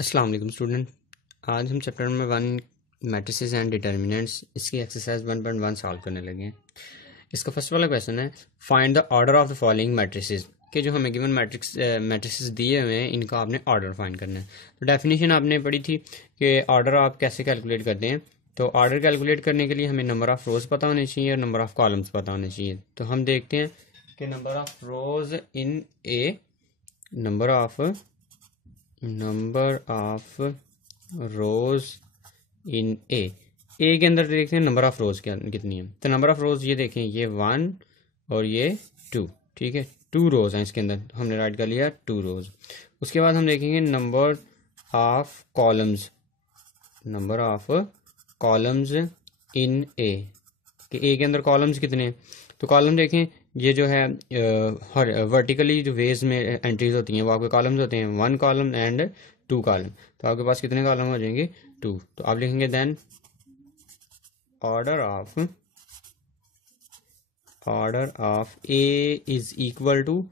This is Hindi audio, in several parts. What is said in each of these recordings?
अस्सलाम वालेकुम स्टूडेंट। आज हम chapter number 1 matrices and determinants इसकी एक्सरसाइज 1.1 सॉल्व करने लगे हैं। इसका फर्स्ट वाला क्वेश्चन है find the order of the following matrices के जो हमें गिवन मैट्रिसेस दिए हुए हैं इनका आपने ऑर्डर फाइंड करना है। तो डेफिनेशन आपने पढ़ी थी कि ऑर्डर आप कैसे कैलकुलेट करते हैं। तो ऑर्डर कैलकुलेट करने के लिए हमें नंबर ऑफ रोज पता होने चाहिए और नंबर ऑफ कॉलम्स पता होने चाहिए। तो हम देखते हैं कि number of rows in A, number of rows in A के अंदर देखते हैं नंबर ऑफ रोज कितनी है। तो नंबर ऑफ रोज ये देखें, ये 1 और ये 2, ठीक है। 2 रोज हैं इसके अंदर, हमने राइट कर लिया 2 रोज। उसके बाद हम देखेंगे नंबर ऑफ कॉलम्स इन ए कि ए के अंदर कॉलम्स कितने हैं। तो कॉलम देखें, ये जो है हर वर्टिकली जो वेज में एंट्रीज होती हैं वो आपके कॉलम्स होते हैं 1 कॉलम एंड 2 कॉलम। तो आपके पास कितने कॉलम हो जाएंगे 2। तो आप लिखेंगे then order of A is equal to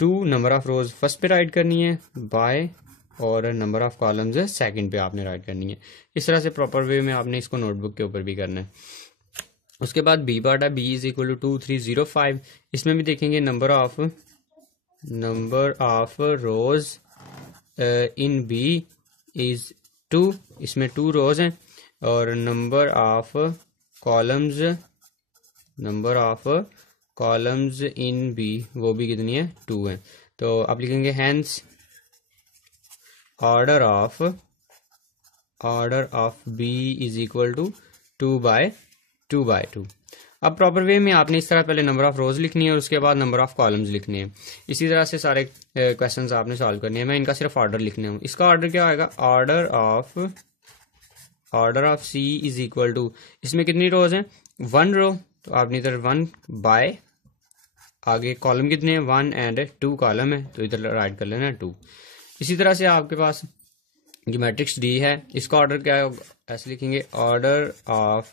2 number of rows first पे राइट करनी है बाय, और नंबर ऑफ कॉलम्स सेकंड पे आपने राइट करनी है। इस तरह से प्रॉपर वे में आपने इसको नोटबुक के ऊपर भी करना है। उसके बाद बी पार्ट है, बी इज इक्वल टू 2305। इसमें भी देखेंगे number of rows in B is 2, इसमें 2 रोज हैं, और number of columns in B वो भी कितनी है 2 है। तो आप लिखेंगे hence order of B is equal to 2 by 2। अब प्रॉपर वे में आपने इस तरह पहले नंबर ऑफ रोज लिखनी है और उसके बाद नंबर ऑफ कॉलम्स लिखने हैं। इसी तरह से सारे क्वेश्चंस आपने सॉल्व करने हैं। मैं इनका सिर्फ ऑर्डर लिखने हूँ। इसका ऑर्डर क्या आएगा, order of C is equal to, इसमें कितनी रोज हैं 1 रो, तो आपने इधर 1 बाय, आगे कॉलम कितने हैं 1 एंड 2 कॉलम है, तो इधर राइट कर लेना 2। इसी तरह से आपके पास जो मैट्रिक्स डी है इसका ऑर्डर क्या है, ऐसे लिखेंगे order of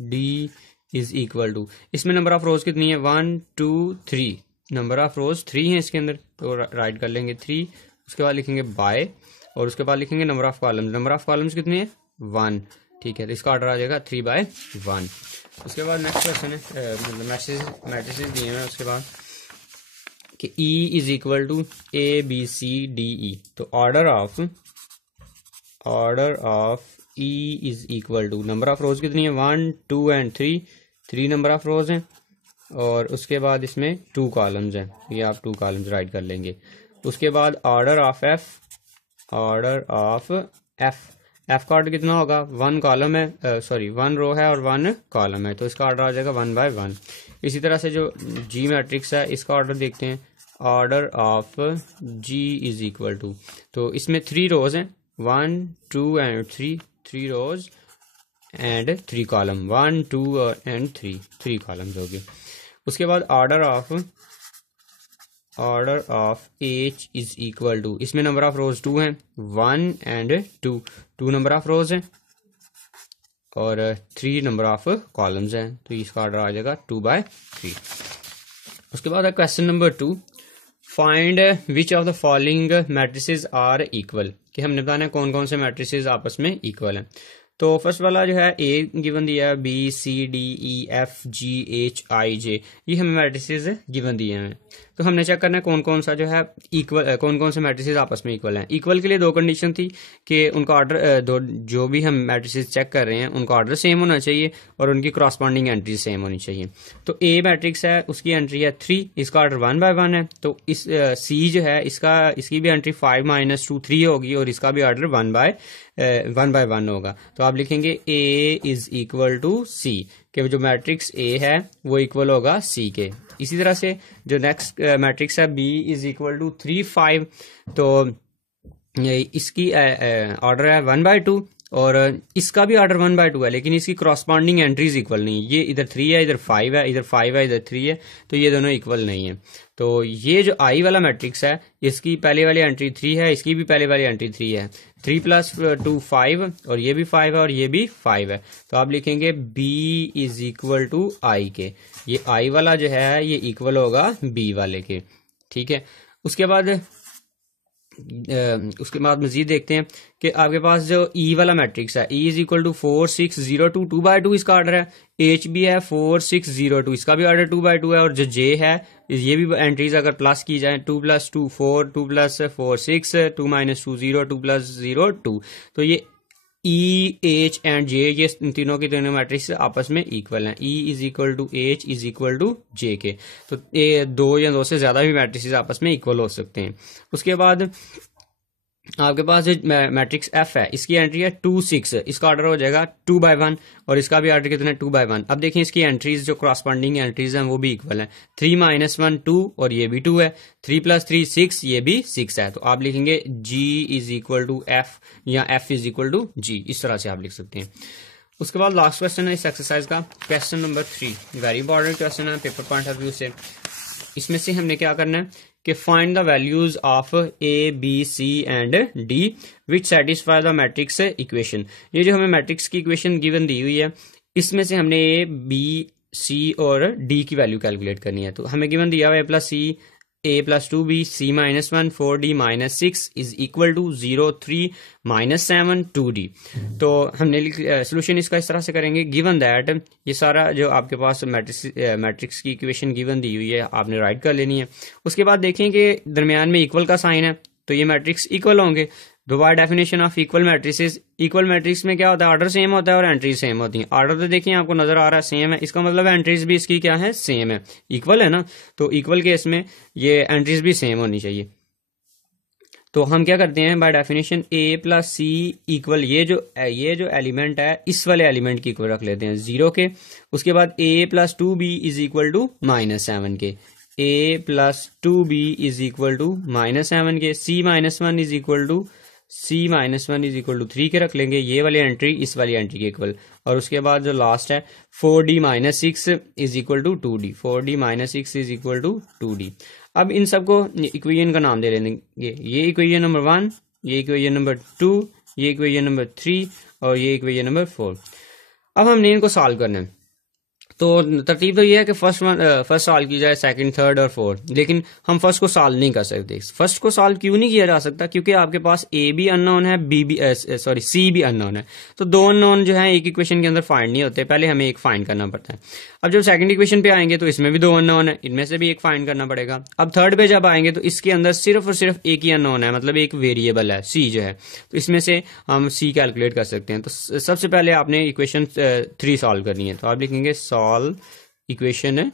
D is equal to, इसमें नंबर ऑफ रोज कितनी है 1 2 3, नंबर ऑफ रोज 3 है इसके अंदर, तो राइट कर लेंगे 3। उसके बाद लिखेंगे बाय, और उसके बाद लिखेंगे नंबर ऑफ कॉलम्स कितने हैं 1, ठीक है। तो इसका ऑर्डर आ जाएगा 3/1। उसके बाद नेक्स्ट क्वेश्चन है, मैट्रिसेस दिए हैं उसके बाद कि E is equal to ABCDE। तो order of E is equal to, number of rows कितनी है 1 2 एंड 3 नंबर ऑफ रोज हैं, और उसके बाद इसमें 2 कॉलम्स हैं, ये आप 2 कॉलम्स राइट कर लेंगे। उसके बाद ऑर्डर ऑफ F का ऑर्डर कितना होगा 1 कॉलम है, 1 रो है और 1 कॉलम है, तो इसका ऑर्डर आ जाएगा 1/1। इसी तरह से जो G मैट्रिक्स है इसका ऑर्डर देखते हैं, order of G is equal to, तो इसमें 3 रोज हैं 1 2 and 3 rows and 3 column, 1 2 and 3 columns हो गए। उसके बाद order of H is equal to, इसमें नंबर ऑफ रोज 2 हैं 1 एंड 2 नंबर ऑफ रोज हैं और 3 नंबर ऑफ कॉलम्स हैं, तो इसका ऑर्डर आ जाएगा 2/3। उसके बाद question number 2, find which of the following matrices are equal, कि हमने बताना है कौन कौन से मैट्रिसेस आपस में इक्वल हैं। तो फर्स्ट वाला जो है ए गिवन दिया है, B C D E F G H I J, ये हमें मैट्रिसेस गिवन दिए हैं। तो हमने चेक करना है कौन कौन सा जो है इक्वल, कौन कौन से मैट्रिसेस आपस में इक्वल हैं। इक्वल के लिए 2 कंडीशन थी कि उनका ऑर्डर, जो भी हम मैट्रिसेस चेक कर रहे हैं उनका ऑर्डर सेम होना चाहिए और उनकी क्रॉसपॉन्डिंग एंट्री सेम होनी चाहिए। तो ए मैट्रिक्स है, उसकी एंट्री है 3, इसका ऑर्डर 1/1 है। तो इस सी जो है इसकी भी एंट्री 5 - 2 3 होगी और इसका भी ऑर्डर 1/1 होगा। तो आप लिखेंगे ए इज इक्वल टू सी, कि जो मैट्रिक्स ए है वो इक्वल होगा सी के। इसी तरह से जो नेक्स्ट मैट्रिक्स है बी इज इक्वल टू 3 5, तो इसकी ऑर्डर है 1/2 और इसका भी ऑर्डर 1/2 है, लेकिन इसकी क्रॉसपॉन्डिंग एंट्रीज इक्वल नहीं है। ये इधर 3 है, इधर 5 है, इधर 5 है, इधर 3 है, तो ये दोनों इक्वल नहीं है। तो ये जो आई वाला मैट्रिक्स है इसकी पहले वाली एंट्री 3 है, इसकी भी पहले वाली एंट्री 3 है, 3 + 2 5, और ये भी 5 है और ये भी 5 है। तो आप लिखेंगे B इज इक्वल टू आई के, ये आई वाला जो है ये इक्वल होगा B वाले के, ठीक है। उसके बाद उसके बाद मजीद देखते हैं कि आपके पास जो ई वाला मैट्रिक्स है, ई इज इक्वल टू 4 6 0 2 2/2 इसका ऑर्डर है, एच भी है 4 6 0 2 इसका भी ऑर्डर 2/2 है, और जो जे है ये भी एंट्रीज अगर प्लस की जाए 2 + 2 4 2 + 4 6 2 - 2 0 2 + 0 2, तो ये ई एच एंड जे ये तीनों के तीनों मैट्रिक्स आपस में इक्वल हैं। E is equal to H is equal to J के, तो ये दो या दो से ज्यादा भी मैट्रिक्स आपस में इक्वल हो सकते हैं। उसके बाद आपके पास जो मैट्रिक्स एफ है इसकी एंट्री है 2 6, इसका ऑर्डर हो जाएगा 2/1 और इसका भी ऑर्डर कितना है 2/1। अब देखिए इसकी एंट्रीज जो करस्पॉन्डिंग एंट्रीज हैं वो भी इक्वल हैं, 3 - 1 2 और ये भी 2 है, 3 + 3 6 ये भी 6 है, तो आप लिखेंगे G is equal to F या F is equal to G, इस तरह से आप लिख सकते हैं। उसके बाद लास्ट क्वेश्चन है इस एक्सरसाइज का, question number 3, very important question है पेपर पॉइंट ऑफ व्यू से। इसमें से हमने क्या करना है कि find the values of A B C and D which satisfy the matrix equation. ये जो हमें मैट्रिक्स की इक्वेशन गिवन दी हुई है इसमें से हमने ए बी सी और डी की वैल्यू कैलकुलेट करनी है। तो हमें गिवन दिया हुआ है a + 2b c - 1 4d - 6 is equal to 0 3 - 7 2d। तो हमने सोल्यूशन इसका इस तरह से करेंगे, गिवन दैट ये सारा जो आपके पास मैट्रिक्स की इक्वेशन गिवन दी हुई है आपने राइट कर लेनी है। उसके बाद देखें कि दरमियान में इक्वल का साइन है तो ये मैट्रिक्स इक्वल होंगे। दोबारा definition of equal matrices, equal matrix में क्या होता है, ऑर्डर सेम होता है और एंट्रीज सेम होती हैं। ऑर्डर तो देखिए आपको नजर आ रहा है सेम है, इसका मतलब एंट्रीज भी इसकी क्या है, सेम है, इक्वल है ना। तो इक्वल केस में ये एंट्रीज भी सेम होनी चाहिए। तो हम क्या करते हैं by definition a + c equal ये जो एलिमेंट है इस वाले एलिमेंट की इक्वल रख लेते हैं 0 के। उसके बाद a + 2b is equal to -7 के, a + 2b is equal to -7 के, c - 1 is equal to c - 1 is equal to 3 के रख लेंगे, ये वाली एंट्री इस वाली एंट्री के इक्वल। और उसके बाद जो लास्ट है 4d - 6 is equal to 2d, 4d - 6 is equal to 2d। अब इन सबको इक्वेशन का नाम दे लेंगे, ये इक्वेशन नंबर 1, ये इक्वेशन नंबर 2, ये इक्वेशन नंबर 3 और ये इक्वेशन नंबर 4। अब हमने इनको सॉल्व करना है। तो तरतीब तो ये है कि फर्स्ट सॉल्व की जाए, सेकंड, थर्ड और फोर्थ, लेकिन हम फर्स्ट को सॉल्व नहीं कर सकते। फर्स्ट को सॉल्व क्यों नहीं किया जा सकता, क्योंकि आपके पास ए भी अननोन है, सी भी अननोन है, तो दो अननोन जो है एक इक्वेशन के अंदर फाइंड नहीं होते, पहले हमें एक फाइंड करना पड़ता है। अब जब सेकंड इक्वेशन पे आएंगे तो इसमें भी दो अननोन है, इनमें से भी एक फाइंड करना पड़ेगा। अब थर्ड पे जब आएंगे तो इसके अंदर सिर्फ और सिर्फ एक ही अननोन है, मतलब एक वेरिएबल है सी जो है, तो इसमें से हम सी कैलकुलेट कर सकते हैं। तो सबसे पहले आपने इक्वेशन 3 सॉल्व करनी है, तो आप लिखेंगे सॉल्व इक्वेशन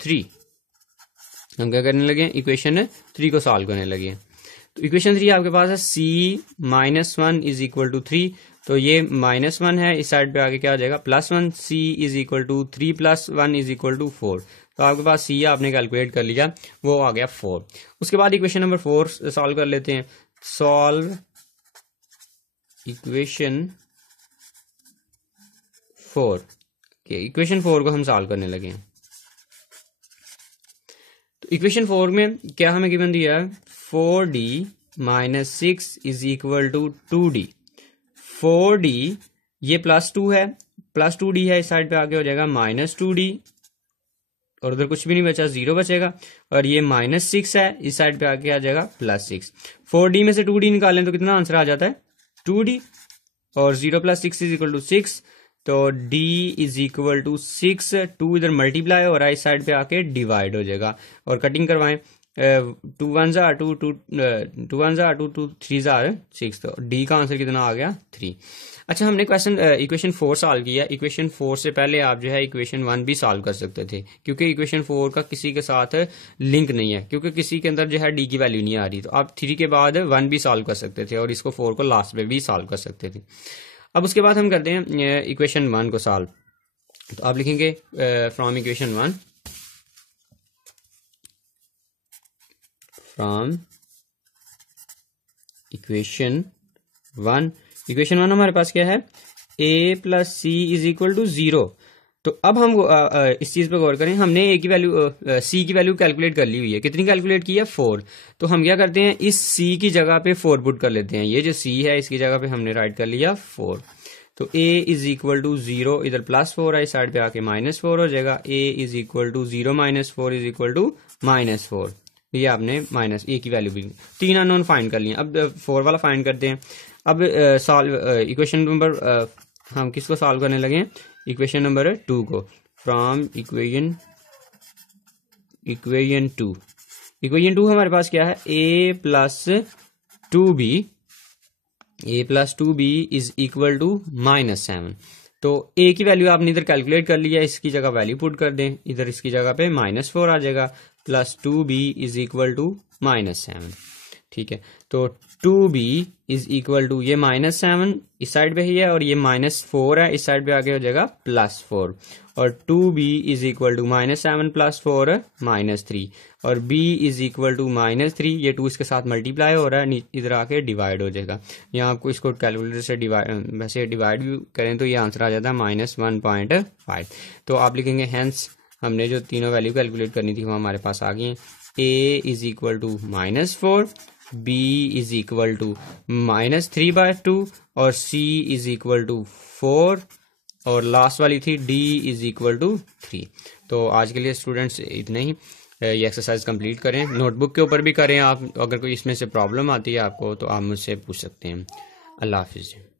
3। हम क्या करने लगे, इक्वेशन 3 को सॉल्व करने लगे। तो इक्वेशन 3 आपके पास है c - 1 इज इक्वल टू 3, तो ये -1 है, इस साइड पे आगे क्या आ जाएगा +1, c is equal to 3 + 1 is equal to 4। तो आपके पास c आपने कैलकुलेट कर लिया, वो आ गया 4। उसके बाद इक्वेशन नंबर 4 सॉल्व कर लेते हैं। सॉल्व इक्वेशन 4, इक्वेशन 4 को हम सॉल्व करने लगे हैं। तो इक्वेशन 4 में क्या हमें गिवन दिया है, 4d - 6 is equal to 2d। 4d ये +2 है, +2d है, इस साइड पे आगे हो जाएगा -2d और उधर कुछ भी नहीं बचा, 0 बचेगा। और ये -6 है, इस साइड पे आगे आ जाएगा +6। 4d में से 2d निकालें तो कितना आंसर आ जाता है 2d, और 0 + 6 इज इक्वल टू 6, तो d इज इक्वल टू 6। 2 इधर मल्टीप्लाई हो रहा है, इस साइड पे आके डिवाइड हो जाएगा। और कटिंग करवाएं, 2 1 ज़ा 2 2 2 1 ज़ा 2 2 3 ज़ा 6, तो d का आंसर कितना आ गया 3। अच्छा, हमने इक्वेशन 4 सॉल्व किया। इक्वेशन 4 से पहले आप जो है इक्वेशन 1 भी सॉल्व कर सकते थे, क्योंकि इक्वेशन 4 का किसी के साथ लिंक नहीं है, क्योंकि किसी के अंदर जो है d की वैल्यू नहीं आ रही। तो आप 3 के बाद 1 भी सॉल्व कर सकते थे और इसको 4 को लास्ट में भी सॉल्व कर सकते थे। अब उसके बाद हम करते हैं इक्वेशन 1 को सॉल्व। तो आप लिखेंगे from equation 1, from equation 1। Equation 1 हमारे पास क्या है, a + c is equal to 0। तो अब हम इस चीज पर गौर करें, हमने a की वैल्यू c की वैल्यू कैलकुलेट कर ली हुई है, कितनी कैलकुलेट की है 4। तो हम क्या करते हैं, इस c की जगह पे 4 पुट कर लेते हैं, ये जो c है इसकी जगह पे हमने राइट कर लिया 4। तो a इज इक्वल टू 0, इधर +4 है, इस साइड पे आके -4 हो जाएगा। a is equal to 0 - 4 is equal to -4। ये आपने माइनस ए की वैल्यू भी, 3 अननोन फाइंड कर लिए। अब 4 वाला फाइंड करते हैं। अब सॉल्व इक्वेशन नंबर हम किसको सॉल्व करने लगे हैं, इक्वेशन नंबर 2 को। फ्रॉम इक्वेशन 2 हमारे पास क्या है, a plus 2b is equal to -7। तो a की वैल्यू आपने इधर कैलकुलेट कर लिया, इसकी जगह वैल्यू पुट कर दें, इधर इसकी जगह पे -4 आ जाएगा, plus 2b is equal to -7। ठीक है, तो 2b इज इक्वल टू, ये -7 इस साइड पे ही है और ये -4 है इस साइड पे, आगे हो जाएगा +4, और 2b इज इक्वल टू -7 + 4 -3, और b इज इक्वल टू -3, ये 2 इसके साथ मल्टीप्लाई हो रहा है, इधर आके डिवाइड हो जाएगा। यहाँ आपको इसको कैलकुलेटर से वैसे डिवाइड भी करें तो ये आंसर आ जाता है -1.5। तो आप लिखेंगे हेंस, हमने जो तीनों वैल्यू कैलकुलेट करनी थी वो हमारे पास आ गई हैं। a is equal to -4, b is equal to -3/2, और c इज इक्वल टू 4, और लास्ट वाली थी d इज इक्वल टू 3। तो आज के लिए स्टूडेंट्स इतना ही, ये एक्सरसाइज कंप्लीट करें, नोटबुक के ऊपर भी करें आप, अगर कोई इसमें से प्रॉब्लम आती है आपको तो आप मुझसे पूछ सकते हैं। अल्लाह हाफिज़।